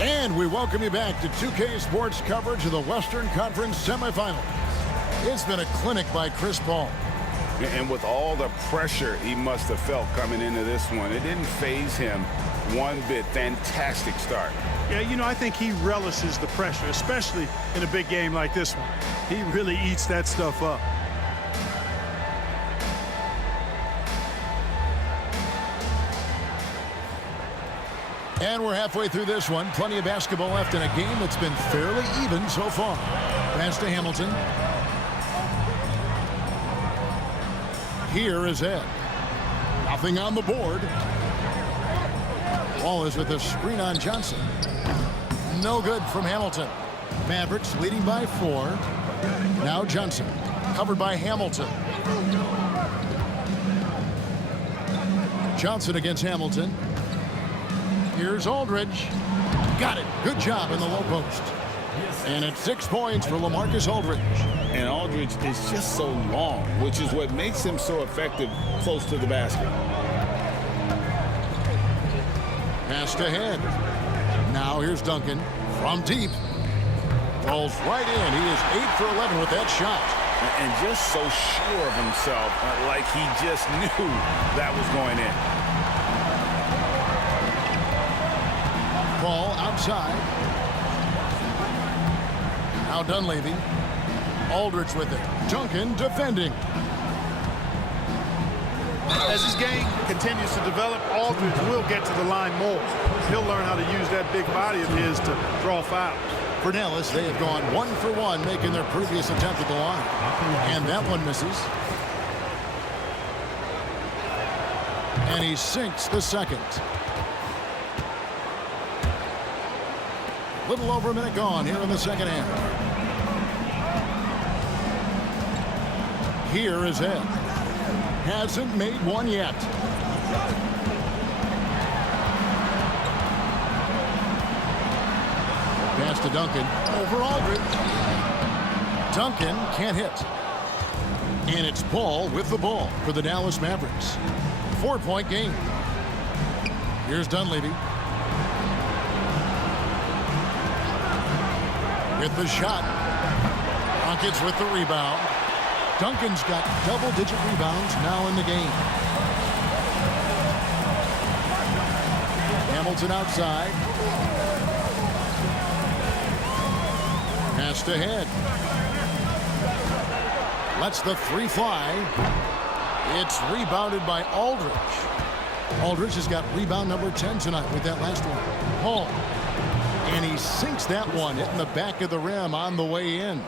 And we welcome you back to 2K Sports coverage of the Western Conference semifinals. It's been a clinic by Chris Paul. And with all the pressure he must have felt coming into this one, it didn't faze him one bit. Fantastic start. Yeah, you know, I think he relishes the pressure, especially in a big game like this one. He really eats that stuff up. And we're halfway through this one. Plenty of basketball left in a game that's been fairly even so far. Pass to Hamilton. Here is Ed. Nothing on the board. Ball is with a screen on Johnson. No good from Hamilton. Mavericks leading by 4. Now Johnson. Covered by Hamilton. Johnson against Hamilton. Here's Aldridge. Got it. Good job in the low post. And it's 6 points for LaMarcus Aldridge. And Aldridge is just so long, which is what makes him so effective close to the basket. Passed ahead. Now here's Duncan from deep. Rolls right in. He is 8 for 11 with that shot. And just so sure of himself, like he just knew that was going in. Ball outside. Now Dunleavy. Aldridge with it. Duncan defending. As this game continues to develop, Aldridge will get to the line more. He'll learn how to use that big body of his to draw fouls. For Dallas, they have gone 1 for 1, making their previous attempt at the line. And that one misses. And he sinks the second. Little over a minute gone here in the second half. Here is Ed. Hasn't made one yet. Pass to Duncan. Over Aldridge. Duncan can't hit. And it's Paul with the ball for the Dallas Mavericks. 4-point game. Here's Dunleavy. With the shot. Rockets with the rebound. Duncan's got double-digit rebounds now in the game. Hamilton outside. Passed ahead. Lets the 3 fly. It's rebounded by Aldridge. Aldridge has got rebound number 10 tonight with that last one. Paul. And he sinks that one, hitting the back of the rim on the way in.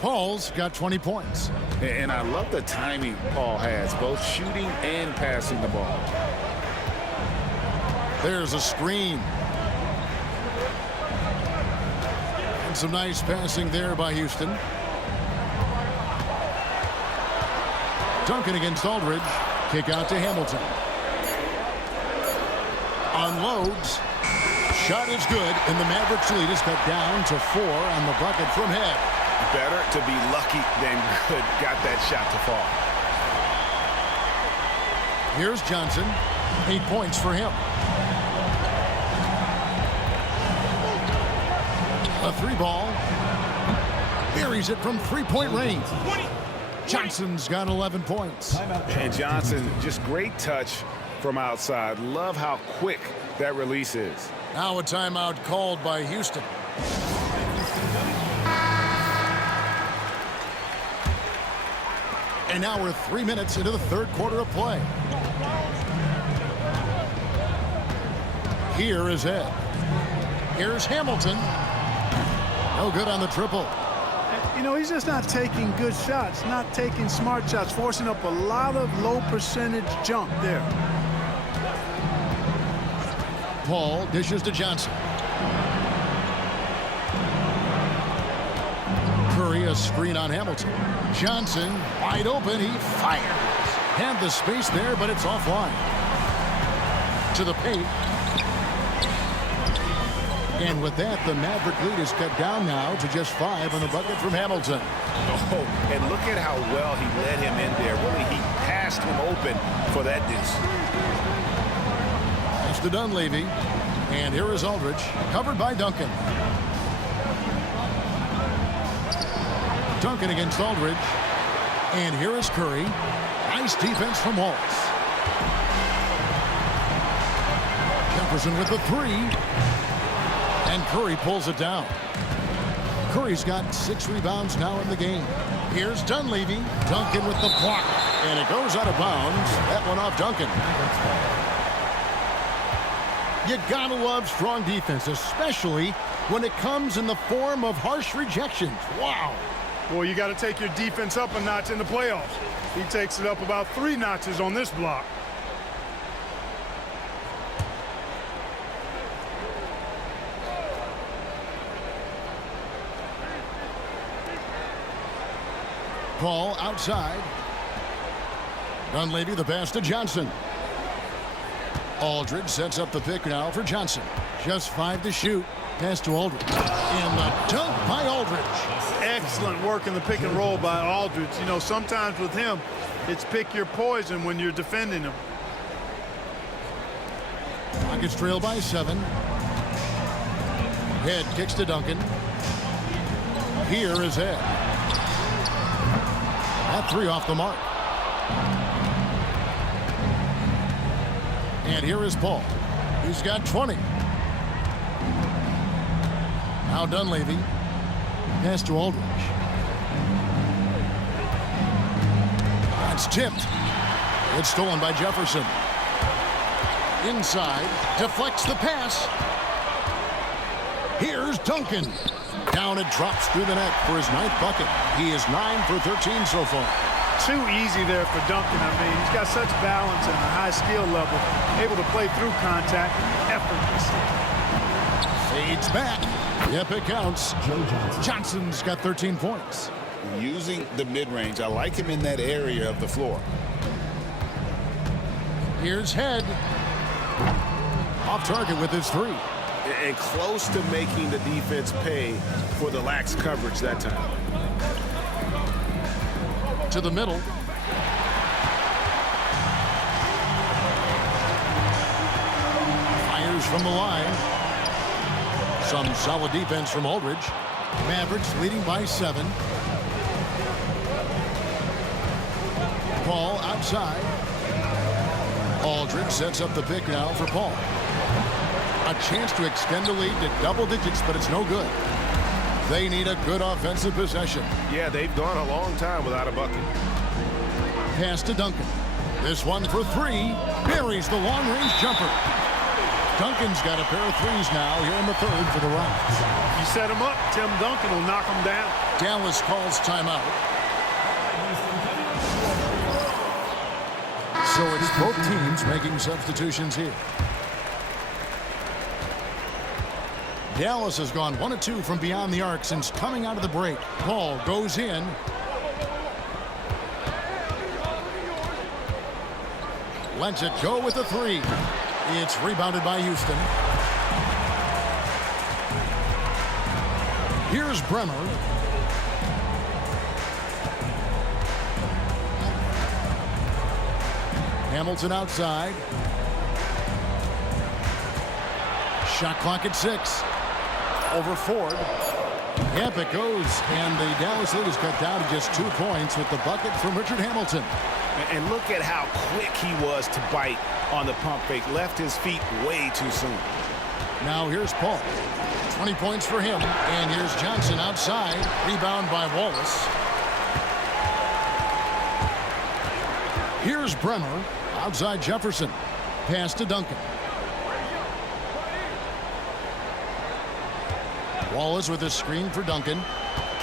Paul's got 20 points. And I love the timing Paul has, both shooting and passing the ball. There's a screen. And some nice passing there by Houston. Duncan against Aldridge. Kick out to Hamilton. Unloads. Shot is good, and the Mavericks lead is cut down to 4 on the bucket from Head. Better to be lucky than good. Got that shot to fall. Here's Johnson. 8 points for him. A 3 ball. Buries it from 3-point range. Johnson's got 11 points. And Johnson, just great touch from outside. Love how quick that release is. Now a timeout called by Houston. And now we're 3 minutes into the third quarter of play. Here is Ed. Here's Hamilton. No good on the triple. You know, he's just not taking good shots, not taking smart shots, forcing up a lot of low percentage jump there. Paul dishes to Johnson. Curry, a screen on Hamilton. Johnson, wide open, he fires. Had the space there, but it's offline. To the paint. And with that, the Maverick lead is cut down now to just 5 on the bucket from Hamilton. Oh, and look at how well he led him in there. Really, he passed him open for that deuce. Pass to Dunleavy. And here is Aldridge, covered by Duncan. Duncan against Aldridge. And here is Curry. Nice defense from Wallace. Jefferson with the three. And Curry pulls it down. Curry's got 6 rebounds now in the game. Here's Dunleavy. Duncan with the block. And it goes out of bounds. That one off Duncan. You gotta love strong defense, especially when it comes in the form of harsh rejections. Wow. Boy, you got to take your defense up a notch in the playoffs. He takes it up about 3 notches on this block. Paul outside. Dunleavy the pass to Johnson. Aldridge sets up the pick now for Johnson. Just 5 to shoot. Pass to Aldridge. And the dunk by Aldridge. Excellent work in the pick and roll by Aldridge. You know, sometimes with him, it's pick your poison when you're defending him. Rockets trail by 7. Head kicks to Duncan. Here is Head. That 3 off the mark. And here is Paul. He's got 20. Now Dunleavy. Pass to Aldridge. It's tipped. It's stolen by Jefferson. Inside. Deflects the pass. Here's Duncan. Down it drops through the net for his 9th bucket. He is 9 for 13 so far. Too easy there for Duncan. I mean, he's got such balance and a high skill level. Able to play through contact effortlessly. Fades back. Yep, it counts. Johnson's got 13 points. Using the mid-range, I like him in that area of the floor. Here's Head. Off target with his 3. And close to making the defense pay for the lax coverage that time. To the middle. Fires from the line. Some solid defense from Aldridge. Mavericks leading by 7. Paul outside. Aldridge sets up the pick now for Paul. A chance to extend the lead to double digits, but it's no good. They need a good offensive possession. Yeah, they've gone a long time without a bucket. Pass to Duncan. This one for 3. Buries the long-range jumper. Duncan's got a pair of 3s now here in the 3rd for the Rockets. You set him up, Tim Duncan will knock him down. Dallas calls timeout. So it's both teams making substitutions here. Dallas has gone 1 of 2 from beyond the arc since coming out of the break. Paul goes in. Lets it go with the 3. It's rebounded by Houston. Here's Bremer. Hamilton outside. Shot clock at 6. Over Ford. Yep, it goes. And the Dallas lead is cut down to just 2 points with the bucket from Richard Hamilton. And look at how quick he was to bite on the pump fake. Left his feet way too soon. Now here's Paul. 20 points for him. And here's Johnson outside. Rebound by Wallace. Here's Bremer. Outside Jefferson. Pass to Duncan. Wallace with a screen for Duncan.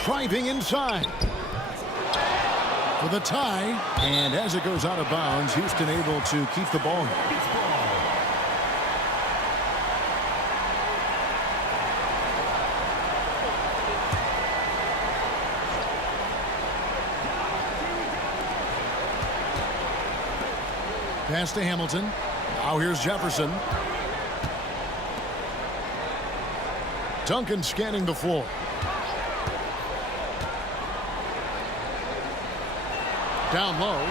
Driving inside. For the tie. And as it goes out of bounds, Houston able to keep the ball. Pass to Hamilton. Now here's Jefferson. Duncan scanning the floor. Down low.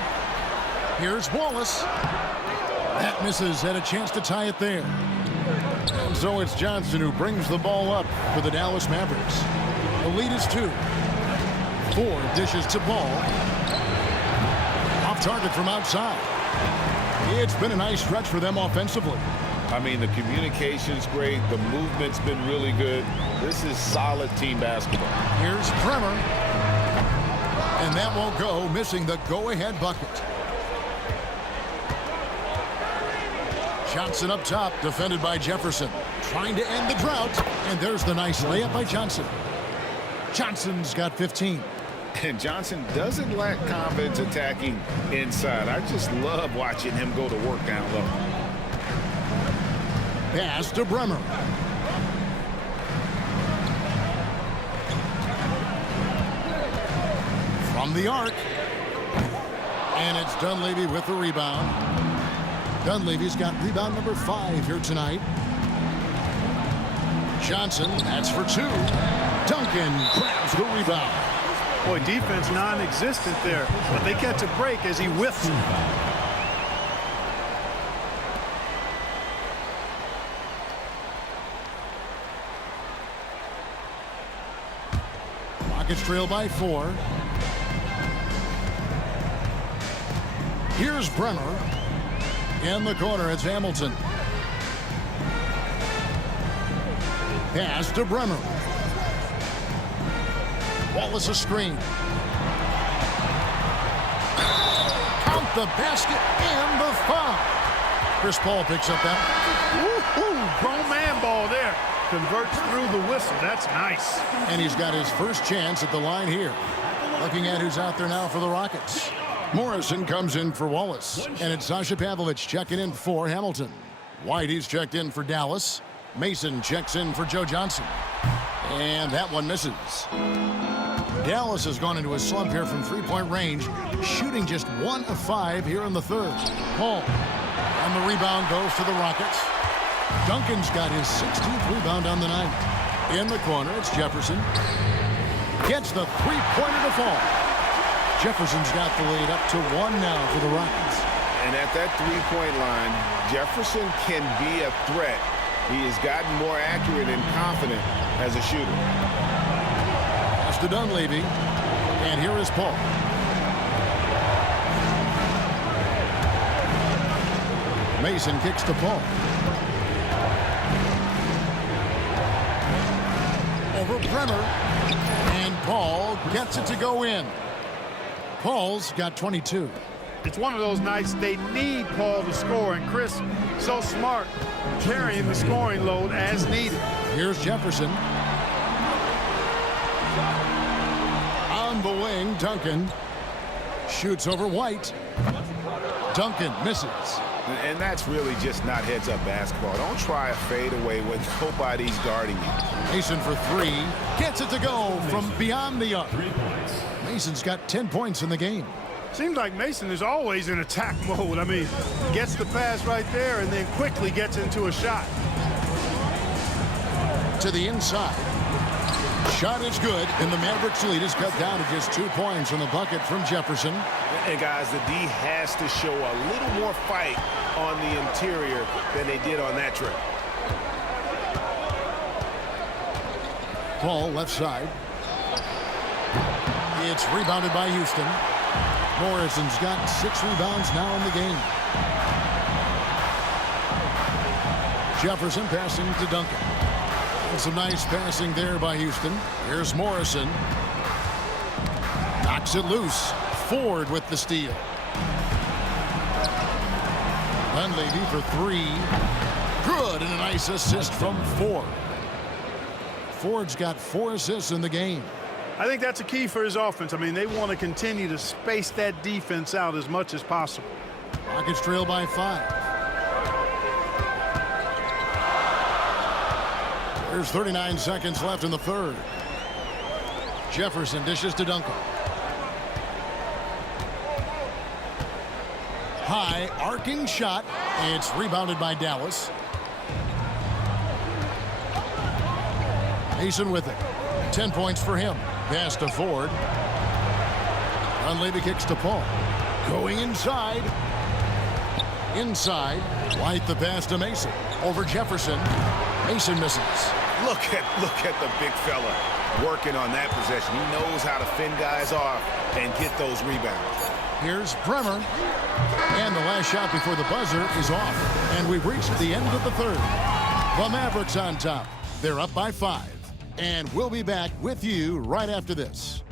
Here's Wallace. That misses. Had a chance to tie it there. And so it's Johnson who brings the ball up for the Dallas Mavericks. The lead is 2. Ford dishes to Ball. Off target from outside. It's been a nice stretch for them offensively. I mean, the communication's great. The movement's been really good. This is solid team basketball. Here's Bremer. And that won't go, missing the go-ahead bucket. Johnson up top, defended by Jefferson. Trying to end the drought. And there's the nice layup by Johnson. Johnson's got 15. And Johnson doesn't lack confidence attacking inside. I just love watching him go to work down low. Pass to Bremer. From the arc. And it's Dunleavy with the rebound. Dunleavy's got rebound number 5 here tonight. Johnson, that's for 2. Duncan grabs the rebound. Boy, defense non-existent there, but they catch a break as he whiffs it. Rockets trail by 4. Here's Bremer. In the corner, it's Hamilton. Pass to Bremer. Wallace a screen. Count the basket and the foul. Chris Paul picks up that. Woo-hoo, grown man ball there. Converts through the whistle. That's nice. And he's got his first chance at the line here. Looking at who's out there now for the Rockets. Morrison comes in for Wallace. And it's Sasha Pavlovich checking in for Hamilton. Whitey's checked in for Dallas. Mason checks in for Joe Johnson. And that one misses. Dallas has gone into a slump here from three-point range, shooting just 1 of 5 here in the third. Paul. And the rebound goes to the Rockets. Duncan's got his 16th rebound on the night. In the corner, it's Jefferson. Gets the three-pointer to fall. Jefferson's got the lead up to 1 now for the Rockets. And at that three-point line, Jefferson can be a threat. He has gotten more accurate and confident as a shooter. Pass to Dunleavy. And here is Paul. Mason kicks to Paul. Over Bremer. And Paul gets it to go in. Paul's got 22. It's one of those nights they need Paul to score, and Chris, so smart, carrying the scoring load as needed. Here's Jefferson. On the wing, Duncan shoots over White. Duncan misses. And that's really just not heads-up basketball. Don't try a fadeaway when nobody's guarding you. Mason for 3. Gets it to go from beyond the arc. Mason's got 10 points in the game. Seems like Mason is always in attack mode. I mean, gets the pass right there and then quickly gets into a shot. To the inside. Shot is good, and the Mavericks lead is cut down to just 2 points on the bucket from Jefferson. And guys, the D has to show a little more fight on the interior than they did on that trip. Paul left side. It's rebounded by Houston. Morrison's got 6 rebounds now in the game. Jefferson passing to Duncan. And some nice passing there by Houston. Here's Morrison. Knocks it loose. Ford with the steal. Dunleavy for 3. Good, and a nice assist from Ford. Ford's got 4 assists in the game. I think that's a key for his offense. I mean, they want to continue to space that defense out as much as possible. Rockets trail by 5. There's 39 seconds left in the third. Jefferson dishes to Duncan. High arcing shot. It's rebounded by Dallas. Mason with it. 10 points for him. Pass to Ford. Dunleavy kicks to Paul. Going inside. Inside, right the pass to Mason. Over Jefferson. Mason misses. Look at the big fella working on that possession. He knows how to fend guys off and get those rebounds. Here's Bremer. And the last shot before the buzzer is off. And we've reached the end of the third. The Mavericks on top. They're up by 5. And we'll be back with you right after this.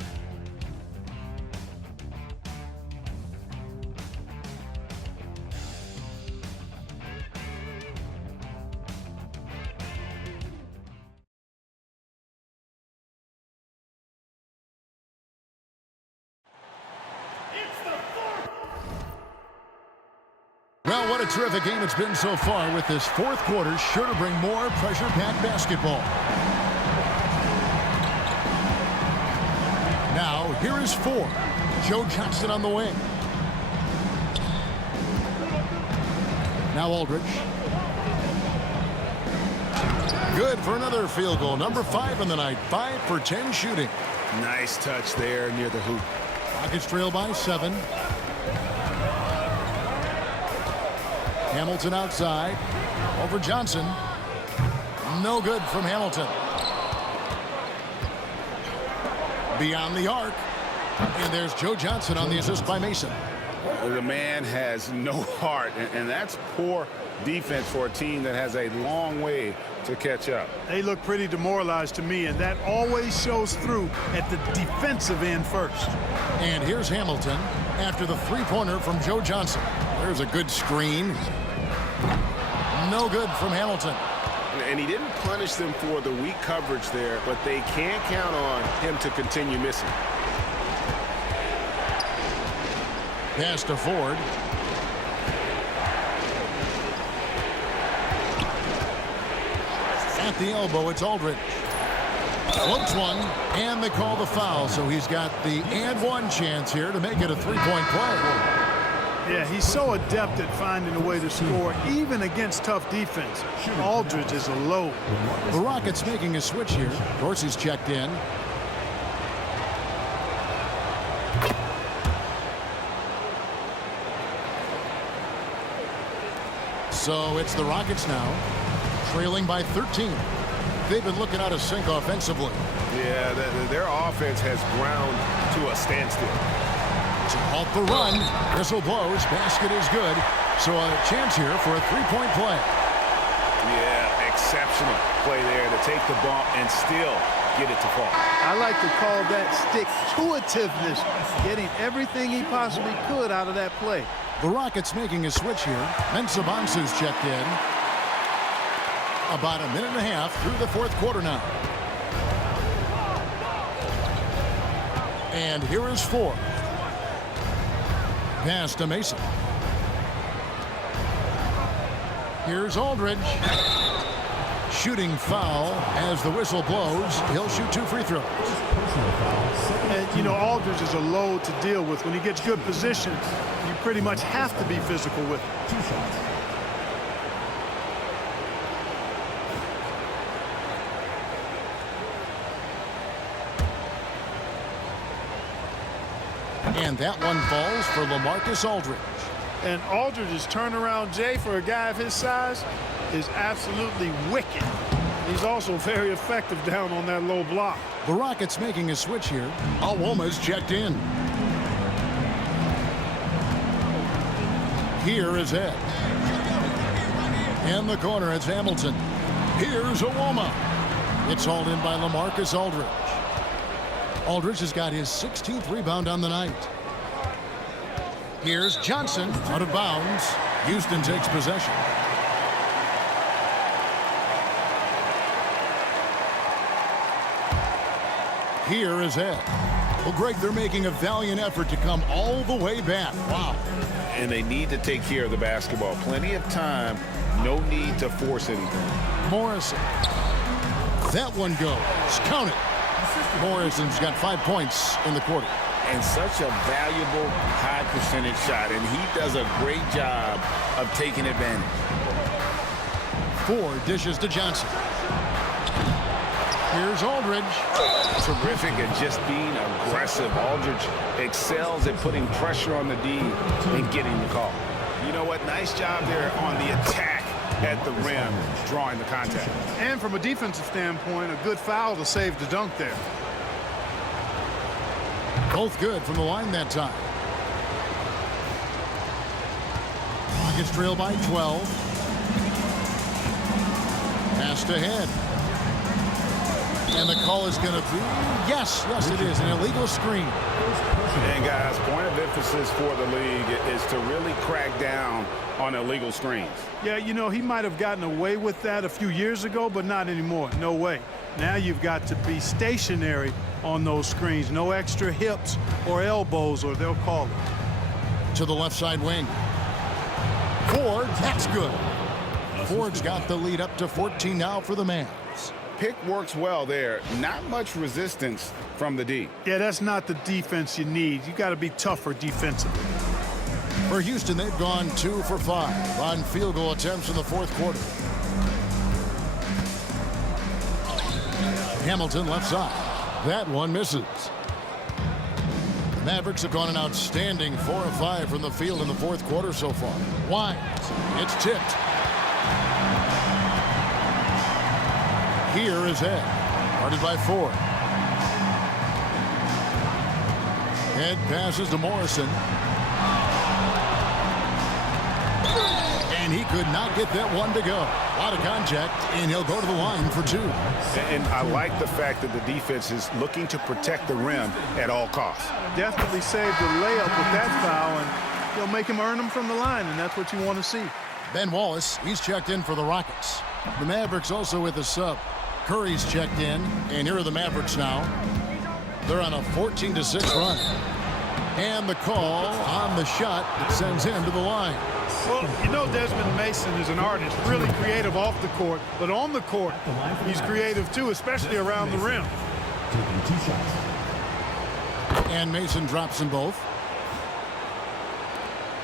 Well, what a terrific game it's been so far, with this fourth quarter sure to bring more pressure-packed basketball. Now, here is 4. Joe Johnson on the wing. Now Aldridge. Good for another field goal. Number 5 on the night. 5 for 10 shooting. Nice touch there near the hoop. Rockets trail by 7. Hamilton outside. Over Johnson. No good from Hamilton. Beyond the arc. And there's Joe Johnson on the assist by Mason. The man has no heart, and that's poor defense for a team that has a long way to catch up. They look pretty demoralized to me, and that always shows through at the defensive end first. And here's Hamilton after the three-pointer from Joe Johnson. There's a good screen. No good from Hamilton. And he didn't punish them for the weak coverage there, but they can't count on him to continue missing. Pass to Ford. At the elbow, it's Aldridge. Floats one, and they call the foul, so he's got the and one chance here to make it a three-point play. Yeah, he's so adept at finding a way to score, even against tough defense. Aldridge is a load. The Rockets making a switch here. Dorsey's checked in. So it's the Rockets now, trailing by 13. They've been looking out of sync offensively. Yeah, their offense has ground to a standstill. To halt the run, whistle blows, basket is good. So a chance here for a three-point play. Yeah, exceptional play there to take the bump and still get it to fall. I like to call that stick-to-itiveness, getting everything he possibly could out of that play. The Rockets making a switch here. Mensah-Bonsu's checked in. About a minute and a half through the fourth quarter now. And here is 4. Pass to Mason. Here's Aldridge. Shooting foul as the whistle blows. He'll shoot 2 free throws. And, you know, Aldridge is a load to deal with. When he gets good position, you pretty much have to be physical with him. And that one falls for LaMarcus Aldridge. And Aldridge's turnaround, Jay, for a guy of his size, is absolutely wicked. He's also very effective down on that low block. The Rockets making a switch here. Awoma's checked in. Here is Ed. In the corner, it's Hamilton. Here's Awoma. It's hauled in by LaMarcus Aldridge. Aldridge has got his 16th rebound on the night. Here's Johnson out of bounds. Houston takes possession. Here is Ed. Well, Greg, they're making a valiant effort to come all the way back. Wow. And they need to take care of the basketball. Plenty of time. No need to force anything. Morrison. That one goes. Count it. Morrison's got 5 points in the quarter. And such a valuable high percentage shot. And he does a great job of taking advantage. 4 dishes to Johnson. Here's Aldridge. Terrific at just being aggressive. Aldridge excels at putting pressure on the D and getting the call. You know what? Nice job there on the attack at the rim, drawing the contact. And from a defensive standpoint, a good foul to save the dunk there. Both good from the line that time. Rockets trail by 12. Passed ahead. And the call is going to be, yes, it is, an illegal screen. And guys, point of emphasis for the league is to really crack down on illegal screens. Yeah, you know, he might have gotten away with that a few years ago, but not anymore. No way. Now you've got to be stationary on those screens. No extra hips or elbows, or they'll call it. To the left side wing. Ford, that's good. Ford's got the lead up to 14 now for the Mavs. Pick works well there. Not much resistance from the D. Yeah, that's not the defense you need. You got to be tougher defensively. For Houston, they've gone 2 for 5 on field goal attempts in the fourth quarter. Hamilton left side. That one misses. The Mavericks have gone an outstanding 4 of 5 from the field in the fourth quarter so far. Wines. It's tipped. Here is Ed. Guarded by Ford. Ed passes to Morrison. And he could not get that one to go. A lot of contact, and he'll go to the line for 2. And I like the fact that the defense is looking to protect the rim at all costs. Definitely saved the layup with that foul, and he'll make him earn them from the line, and that's what you want to see. Ben Wallace, he's checked in for the Rockets. The Mavericks also with a sub. Curry's checked in, and here are the Mavericks now. They're on a 14-6 run. And the call on the shot that sends him to the line. Well, you know Desmond Mason is an artist, really creative off the court, but on the court, he's creative too, especially around the rim. Taking 2 shots. And Mason drops them both.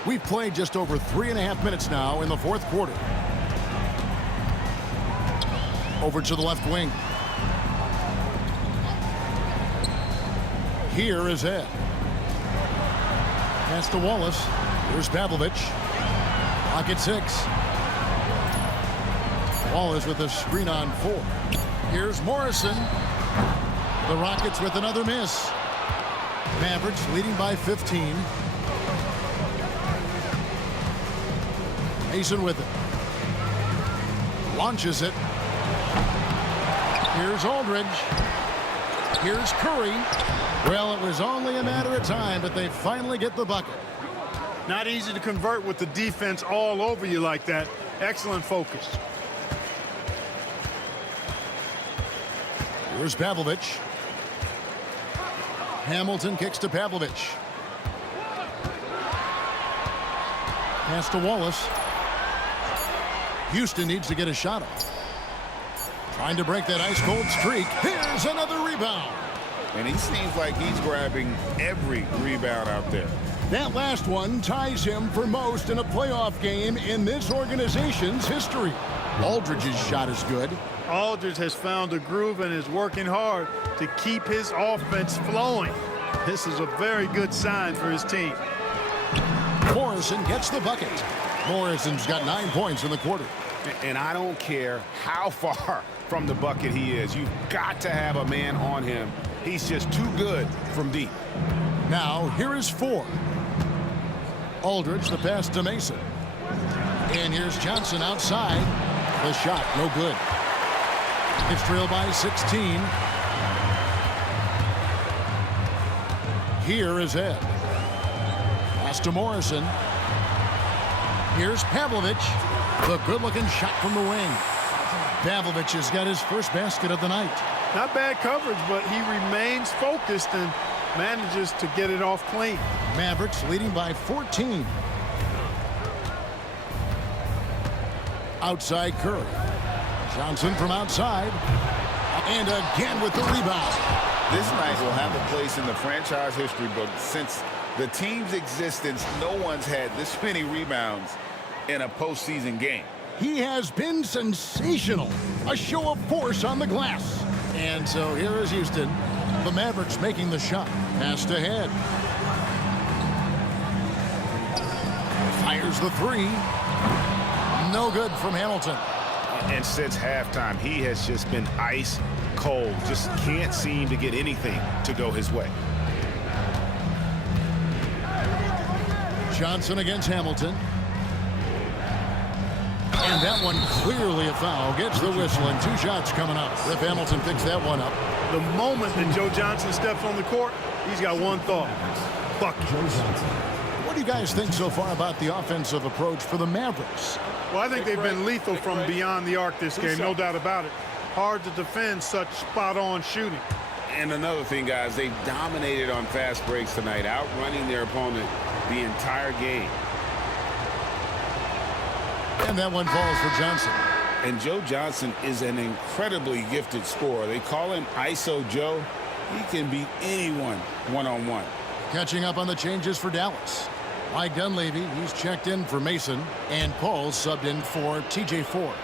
We've played just over 3.5 minutes now in the fourth quarter. Over to the left wing. Here is Ed. Pass to Wallace. Here's Pavlovich. Clock at 6. Wallace with a screen on 4. Here's Morrison. The Rockets with another miss. Mavericks leading by 15. Mason with it. Launches it. Here's Aldridge. Here's Curry. Well, it was only a matter of time, but they finally get the bucket. Not easy to convert with the defense all over you like that. Excellent focus. Here's Pavlovich. Hamilton kicks to Pavlovich. Pass to Wallace. Houston needs to get a shot off. Trying to break that ice-cold streak. Here's another rebound. And he seems like he's grabbing every rebound out there. That last one ties him for most in a playoff game in this organization's history. Aldridge's shot is good. Aldridge has found a groove and is working hard to keep his offense flowing. This is a very good sign for his team. Morrison gets the bucket. Morrison's got 9 points in the quarter. And I don't care how far from the bucket he is. You've got to have a man on him. He's just too good from deep. Now, here is 4. Aldridge, the pass to Mason. And here's Johnson outside. The shot, no good. It's trailed by 16. Here is Ed. Pass to Morrison. Here's Pavlovich. The good-looking shot from the wing. Pavlovich has got his first basket of the night. Not bad coverage, but he remains focused and manages to get it off clean. Mavericks leading by 14. Outside Curry. Johnson from outside. And again with the rebound. This night will have a place in the franchise history book. Since the team's existence, no one's had this many rebounds in a postseason game. He has been sensational. A show of force on the glass. And so here is Houston. The Mavericks making the shot. Passed ahead. Fires the three. No good from Hamilton. And since halftime, he has just been ice cold. Just can't seem to get anything to go his way. Johnson against Hamilton. And that one clearly a foul. Gets the whistle and 2 shots coming up. If Hamilton picks that one up. The moment that Joe Johnson steps on the court, he's got one thought. Fuck Joe Johnson. What do you guys think so far about the offensive approach for the Mavericks? Well, I think they've been lethal from beyond the arc this game, no doubt about it. Hard to defend such spot-on shooting. And another thing, guys, they've dominated on fast breaks tonight, outrunning their opponent the entire game. And that one falls for Johnson. And Joe Johnson is an incredibly gifted scorer. They call him ISO Joe. He can beat anyone one-on-one. Catching up on the changes for Dallas. Mike Dunleavy, he's checked in for Mason. And Paul subbed in for TJ Ford.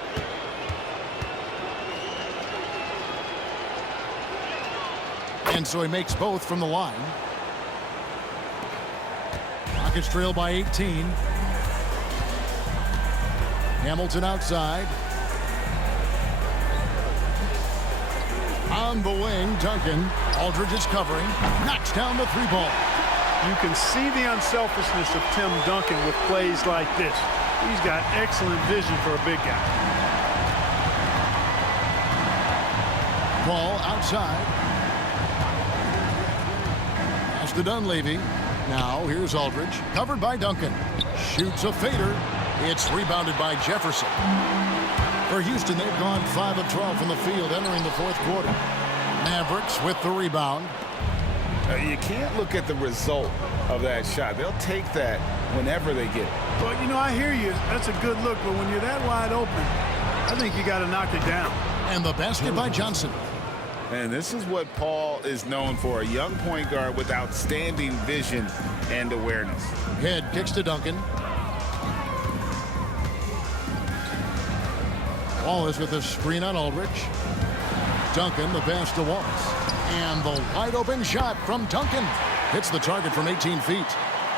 And so he makes both from the line. Rockets trail by 18. Hamilton outside. On the wing, Duncan. Aldridge is covering. Knocks down the 3-ball. You can see the unselfishness of Tim Duncan with plays like this. He's got excellent vision for a big guy. Ball outside. Pass to Dunleavy. Now here's Aldridge. Covered by Duncan. Shoots a fader. It's rebounded by Jefferson. For Houston, they've gone 5 of 12 from the field entering the 4th quarter. Mavericks with the rebound. You can't look at the result of that shot. They'll take that whenever they get it. Well, you know, I hear you. That's a good look, but when you're that wide open, I think you got to knock it down. And the basket by Johnson. And this is what Paul is known for, a young point guard with outstanding vision and awareness. Head kicks to Duncan. Wallace with a screen on Aldridge. Duncan, the pass to Wallace. And the wide open shot from Duncan. Hits the target from 18 feet.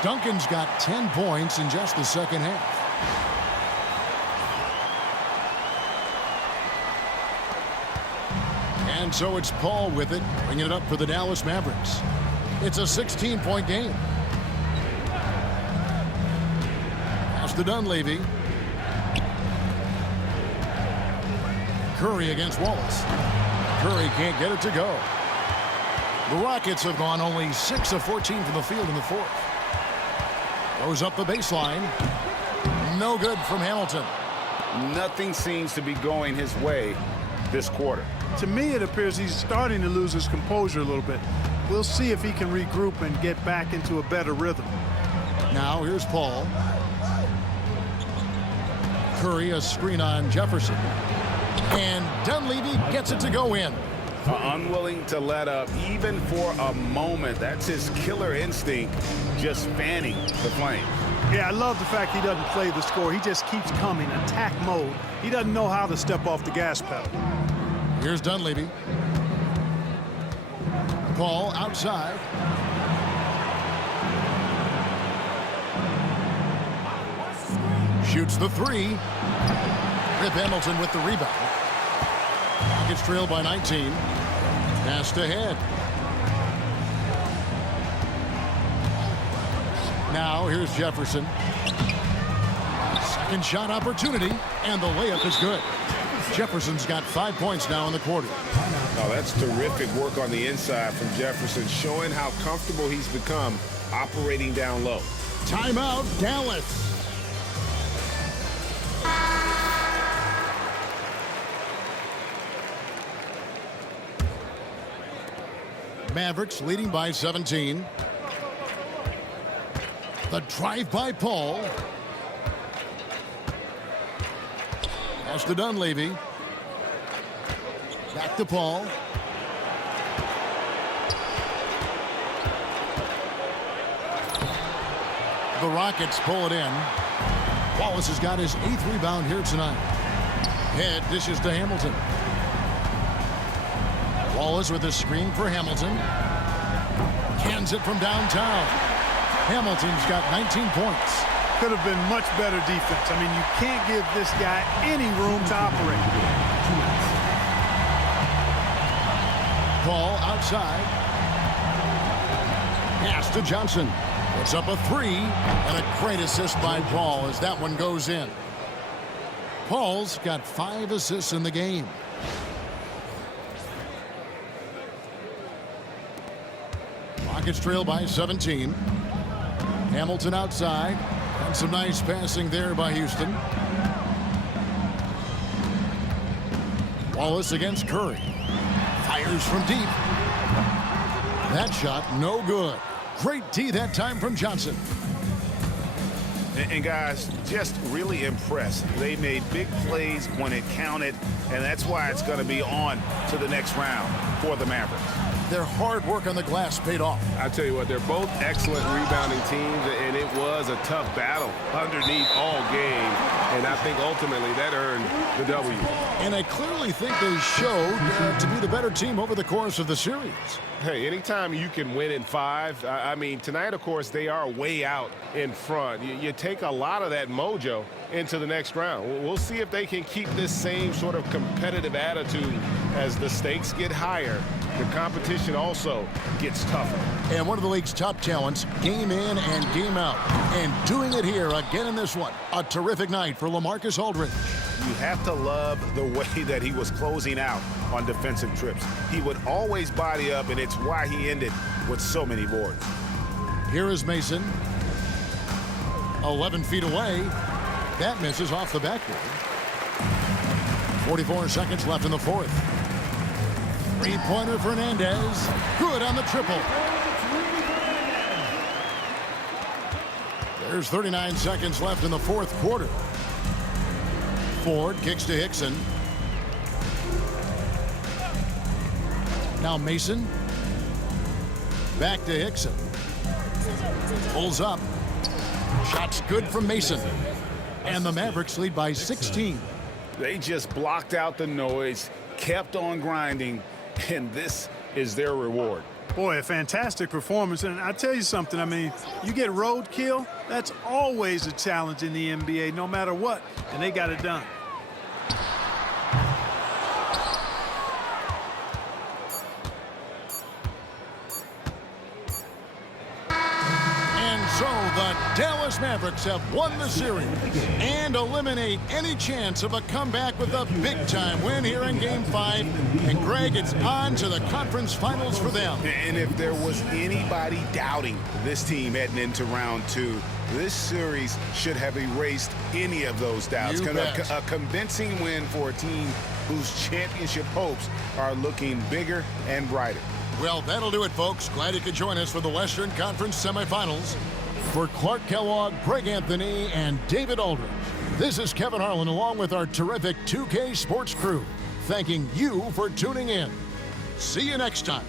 Duncan's got 10 points in just the second half. And so it's Paul with it, bringing it up for the Dallas Mavericks. It's a 16-point game. Pass to Dunleavy. Curry against Wallace. Curry can't get it to go. The Rockets have gone only 6 of 14 from the field in the 4th. Goes up the baseline. No good from Hamilton. Nothing seems to be going his way this quarter. To me, it appears he's starting to lose his composure a little bit. We'll see if he can regroup and get back into a better rhythm. Now here's Paul. Curry, a screen on Jefferson. And Dunleavy gets it to go in. Unwilling to let up even for a moment. That's his killer instinct, just fanning the flame. Yeah, I love the fact he doesn't play the score. He just keeps coming, attack mode. He doesn't know how to step off the gas pedal. Here's Dunleavy. Paul outside. Shoots the 3. Rip Hamilton with the rebound. Rockets trail by 19. Passed ahead. Now here's Jefferson. Second shot opportunity, and the layup is good. Jefferson's got 5 points now in the quarter. Oh, that's terrific work on the inside from Jefferson, showing how comfortable he's become operating down low. Timeout, Dallas. Mavericks leading by 17. The drive by Paul. Pass to Dunleavy. Back to Paul. The Rockets pull it in. Wallace has got his 8th rebound here tonight. Head dishes to Hamilton. Wallace with a screen for Hamilton. Cans it from downtown. Hamilton's got 19 points. could have been much better defense. I mean, you can't give this guy any room to operate. Ball outside. Pass to Johnson. Puts up a three, and a great assist by Paul as that one goes in. Paul's got 5 assists in the game. Rockets trail by 17. Hamilton outside. And some nice passing there by Houston. Wallace against Curry. Fires from deep. That shot no good. Great D that time from Johnson. And guys, just really impressed. They made big plays when it counted, and that's why it's going to be on to the next round for the Mavericks. Their hard work on the glass paid off. I tell you what, they're both excellent rebounding teams, and it was a tough battle underneath all game. And I think ultimately that earned the W. And I clearly think they showed to be the better team over the course of the series. Hey, anytime you can win in 5, I mean, tonight, of course, they are way out in front. You take a lot of that mojo into the next round. We'll see if they can keep this same sort of competitive attitude as the stakes get higher. The competition also gets tougher. And one of the league's top talents, game in and game out. And doing it here again in this one. A terrific night for LaMarcus Aldridge. You have to love the way that he was closing out on defensive trips. He would always body up, and it's why he ended with so many boards. Here is Mason. 11 feet away. That misses off the backboard. 44 seconds left in the fourth. Three-pointer Fernandez. Good on the triple. There's 39 seconds left in the fourth quarter. Ford kicks to Hickson. Now Mason. Back to Hickson. Pulls up. Shots good from Mason. And the Mavericks lead by 16. They just blocked out the noise, kept on grinding, and this is their reward. Boy, a fantastic performance. And I tell you something, I mean, you get roadkill, that's always a challenge in the NBA, no matter what. And they got it done. And so the Dallas Mavericks have won the series and eliminate any chance of a comeback with a big-time win here in Game 5. And, Greg, it's on to the conference finals for them. And if there was anybody doubting this team heading into round 2, this series should have erased any of those doubts. A convincing win for a team whose championship hopes are looking bigger and brighter. Well, that'll do it, folks. Glad you could join us for the Western Conference semifinals. For Clark Kellogg, Greg Anthony, and David Aldridge, this is Kevin Harlan along with our terrific 2K Sports crew, thanking you for tuning in. See you next time.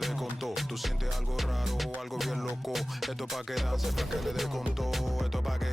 Te contó, tú sientes algo raro o algo bien loco. Esto pa' que danse, pa' que le dé con todo. Esto pa' que